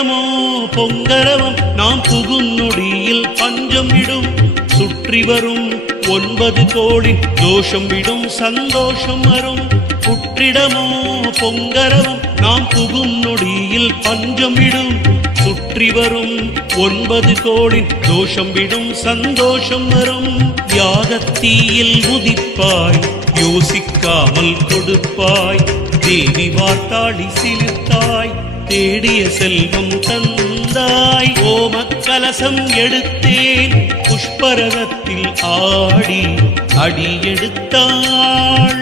புற்றிடமோ பொங்கரவம் நாம் புகும் நொடியில் பஞ்சம் விடும் சுற்றி வரும் 9 கோடி தோஷம் விடும் சந்தோஷம் வரும் புற்றிடமோ பொங்கரவம் நாம் புகும் நொடியில் பஞ்சம் விடும் சுற்றி வரும் 9 கோடி தோஷம் விடும் சந்தோஷம் வரும் யாகத்தீயில் உதிப்பாய் யோசிக்காமல் கொடுப்பாய் தேவி வார்த்தாடி சிலிர்த்தாய் தேடிய செல்வம் தந்தாய் ஓமக்கலசம் எடுத்தேன் புஷ்பரதத்தில் ஆடி அடி எடுத்தாள்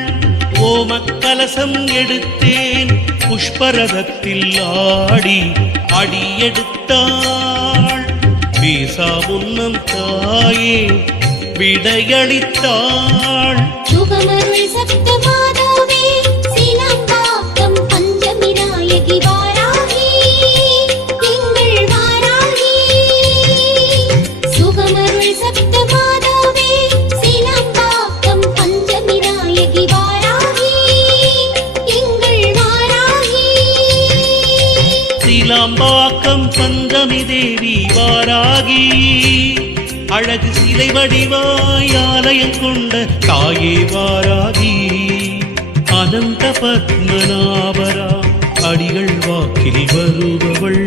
ஓமக்கலசம் எடுத்தேன் புஷ்பரதத்தில் ஆடி அடி எடுத்தாள் பேசா முன்னம் தாயே விடையளித்தாள் சுகமருள் சப்த மாதாவே சீலாம்பாக்கம் பஞ்சமி நாயகி வாராகி எங்கள் வாராகி சுகமருள் சப்த மாதாவே சீலாம்பாக்கம் பஞ்சமி நாயகி வாராகி எங்கள் வாராகி சீலாம்பாக்கம் பஞ்சமி தேவி வாராகி அழகு சிலை வடிவாய் ஆலயம் கொண்ட தாயே வாராகி அனந்த பத்மநாபரா அடிகள் வாக்கில் வருபவள்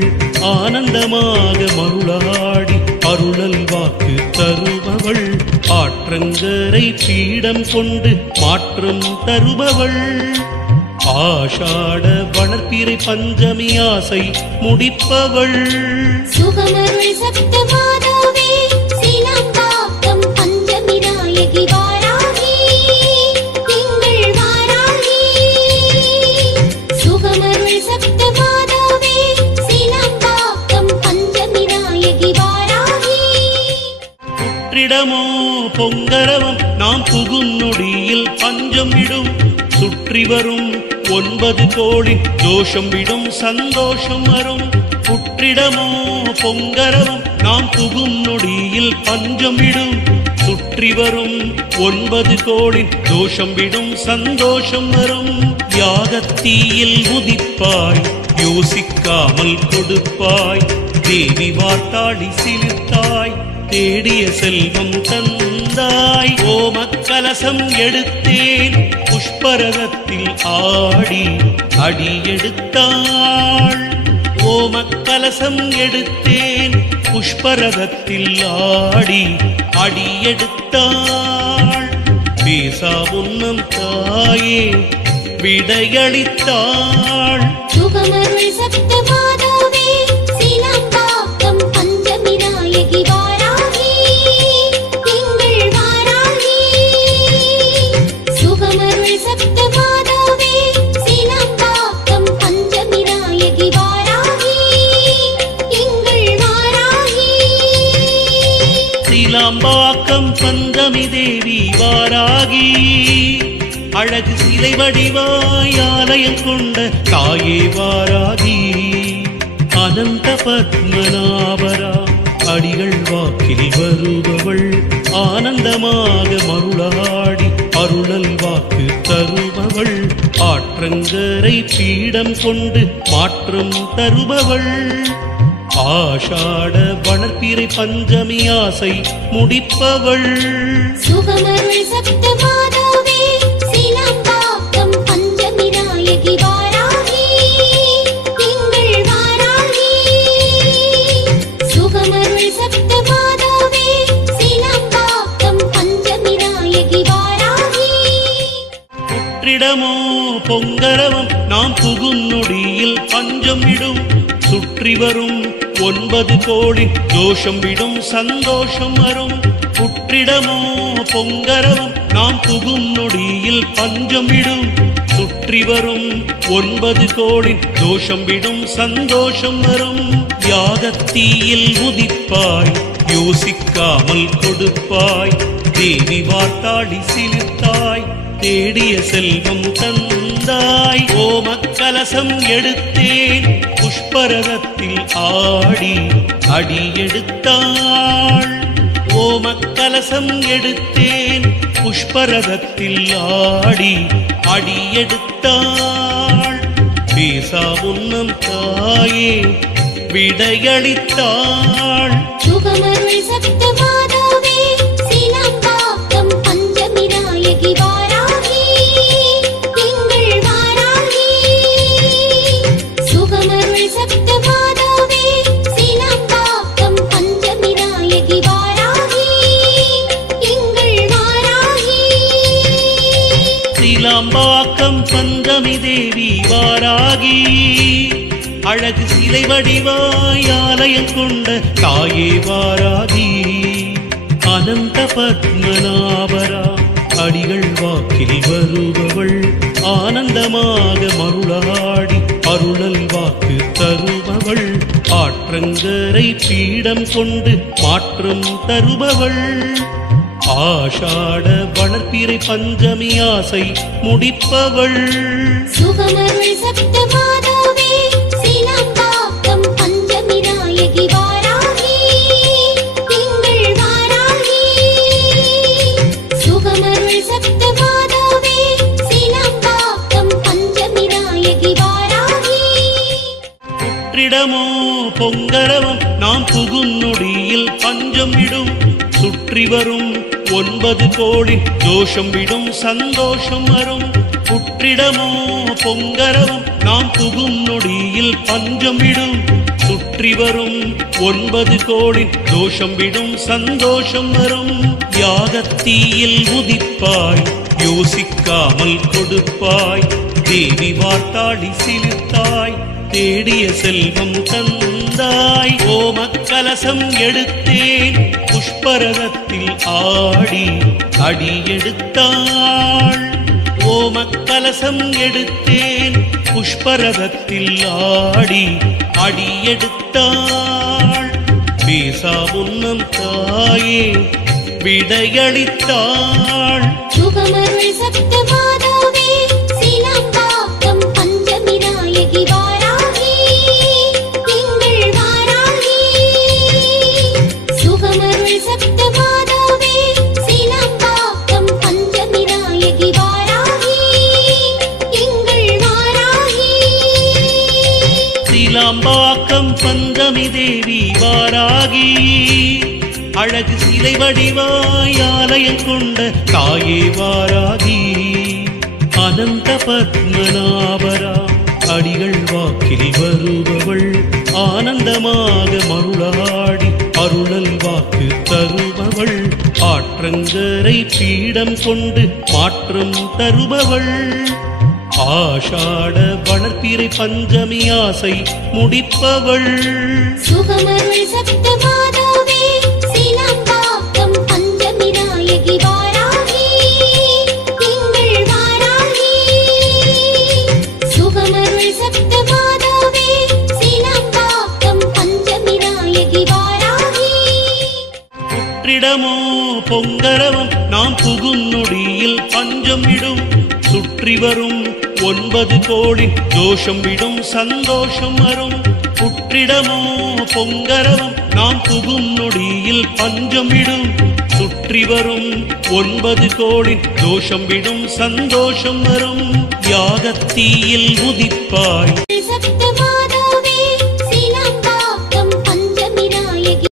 ஆனந்தமாக மருளாடி அருளல் வாக்கு தருபவள் ஆற்றங்கரை பீடம் கொண்டு மாற்றம் தருபவள் ஆஷாட வளர்ப்பிறை பஞ்சமி ஆசை முடிப்பவள் சுகமருள் சப்த மாதாவே சீலாம்பாக்கம் பஞ்சமி நாயகி வாராகி எங்கள் வாராகி சுகமருள் சப்த மாதாவே சீலாம்பாக்கம் பஞ்சமி நாயகி வாராகி புற்றிடமோ பொங்கரவம் நாம் புகும் நொடியில் பஞ்சம் விடும் சுற்றி வரும் 9 கோடி தோஷம் விடும் சந்தோஷம் வரும் புற்றிடமோ பொங்கரவம் நாம் புகும் நொடியில் பஞ்சம் விடும் சுற்றி வரும் 9 கோடி தோஷம் விடும் சந்தோஷம் வரும் யாகத்தீயில் உதிப்பாய் யோசிக்காமல் கொடுப்பாய் தேவி வார்த்தாடி சிலிர்த்தாய் தேடிய செல்வம் தந்தாய் ஓமக்கலசம் எடுத்தேன் புஷ்பரதத்தில் ஆடி அடி எடுத்தாள் ஓமக்கலசம் எடுத்தேன் புஷ்பரதத்தில் ஆடி அடி எடுத்தாள் பேசா முன்னம் தாயே விடையளித்தாள் சுகமருள் சப்த மாதாவே சீலாம்பாக்கம் பஞ்சமி நாயகி வாராகி எங்கள் வாராகி சுகமருள் சப்த மாதாவே சீலாம்பாக்கம் பஞ்சமி நாயகி வாராகி எங்கள் வாராகி சீலாம்பாக்கம் பஞ்சமி தேவி வாராகி அழகு சிலை வடிவாய் ஆலயம் கொண்ட தாயே வாராகி அனந்த பத்மநாபரா அடிகள் வாக்கில் வருபவள் ஆனந்தமாக மருளாடி அருளல் வாக்கு தருபவள் ஆற்றங்கரை பீடம் கொண்டு மாற்றம் தருபவள் ஆஷாட வளர்ப்பிறை பஞ்சமி ஆசை முடிப்பவள் சுகமருள் சப்த மாதாவே சீலாம்பாக்கம் பஞ்சமி நாயகி வாராகி எங்கள் வாராகி சுகமருள் சப்த மாதாவே சீலாம்பாக்கம் பஞ்சமி நாயகி வாராகி புற்றிடமோ பொங்கரவம் நாம் புகும் நொடியில் பஞ்சம் விடும் சுற்றி வரும் 9 கோடி தோஷம் விடும் சந்தோஷம் வரும் புற்றிடமோ பொங்கரவம் நாம் புகும் நொடியில் பஞ்சம் விடும் சுற்றி வரும் 9 கோடி தோஷம் விடும் சந்தோஷம் வரும் யாகத்தீயில் உதிப்பாய் யோசிக்காமல் கொடுப்பாய் தேவி வார்த்தாடி சிலிர்த்தாய் தேடிய செல்வம் தந்தாய் ஓமக்கலசம் எடுத்தேன் புஷ்பரதத்தில் ஆடி அடி எடுத்தாள் ஓமக்கலசம் எடுத்தேன் புஷ்பரதத்தில் ஆடி அடி எடுத்தாள் பேசா முன்னம் தாயே விடையளித்தாள். சுகமருள் சப்த மாதாவே சிலம்பாக்கம் பஞ்சமி நாயகி வாராகி எங்கள் வாராகி. சுகமருள் சப்த மாதாவே சிலம்பாக்கம் பஞ்சமி நாயகி வாராகி எங்கள் வாராகி. சிலம்பாக்கம் பஞ்சமி தேவி வாராகி அழகு சிலை வடிவாய் ஆலயம் கொண்ட தாயே வாராகி. அனந்த பத்மநாபரா அடிகள் வாக்கில் வருபவள் ஆனந்தமாக மருளாடி அருளல் வாக்கு தருபவள். ஆற்றங்கரை பீடம் கொண்டு மாற்றம் தருபவள். ஆஷாட வளர்ப்பிறை பஞ்சமி ஆசை முடிப்பவள். சுகமருள் சப்த மாதாவே சிலம்பாக்கம் பஞ்சமி நாயகி வாராகி எங்கள் வாராகி. சுகமருள் சப்த மாதாவே சிலம்பாக்கம் பஞ்சமி நாயகி வாராகி. புற்றிடமோ பொங்கரவம் நாம் புகும் நொடியில் பஞ்சம் விடும். சுற்றி வரும் 9 கோடி தோஷம் விடும் சந்தோஷம் வரும். புற்றிடமோ பொங்கரவம் நாம் புகும் நொடியில் பஞ்சம் விடும். சுற்றி வரும் 9 கோடி தோஷம் விடும் சந்தோஷம் வரும். யாகத்தீயில் உதிப்பாய் யோசிக்காமல் கொடுப்பாய். தேவி வார்த்தாடி சிலிர்த்தாய் தேடிய செல்வம் தந்தாய். ஓமக்கலசம் எடுத்தேன் புஷ்பரதத்தில் ஆடி அடி எடுத்தாள். ஓமக்கலசம் எடுத்தேன் புஷ்பரதத்தில் ஆடி அடி எடுத்தாள். பேசா முன்னம் தாயே விடையளித்தாள். சுகமருள் சப்த மாதாவே சிலம்பாக்கம் பஞ்சமி நாயகி வாராகி எங்கள் வாராகி. சுகமருள் சப்த மாதாவே சிலம்பாக்கம் பஞ்சமி நாயகி வாராகி எங்கள் வாராகி. சிலம்பாக்கம் பஞ்சமி தேவி வாராகி அழகு சிலை வடிவாய் ஆலயம் கொண்ட தாயே வாராகி. அனந்த பத்மநாபரா அடிகள் வாக்கில் வருபவள் ஆனந்தமாக மருளாடி அருளல் வாக்கு தருபவள். ஆற்றங்கரை பீடம் கொண்டு மாற்றம் தருபவள். ஆஷாட வளர்ப்பிறை பஞ்சமி ஆசை முடிப்பவள். சுகமருள் சப்த மாதாவே சிலம்பாக்கம் பஞ்சமி நாயகி வாராகி எங்கள் வாராகி. சுகமருள் சப்த மாதாவே சிலம்பாக்கம் பஞ்சமி நாயகி வாராகி. புற்றிடமோ பொங்கரவம் நாம் புகும் நொடியில் பஞ்சம் விடும். சுற்றி வரும் 9 கோடி தோஷம் விடும் சந்தோஷம் வரும். புற்றிடமோ பொங்கரவம் நாம் புகும் நொடியில் பஞ்சம் விடும். சுற்றி வரும் 9 கோடி தோஷம் விடும் சந்தோஷம் வரும். யாகத்தீயில் உதிப்பாய் சப்த மாதா